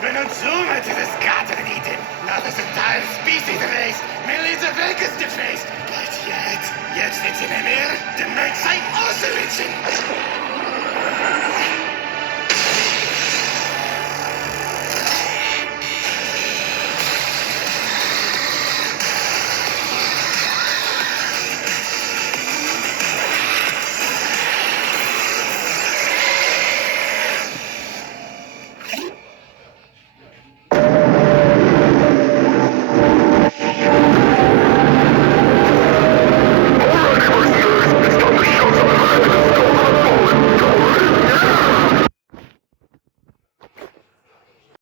been zoomed to this garden of Eden. Now this entire species erased, millions of acres defaced. But yet it's in an air that makes I also itching.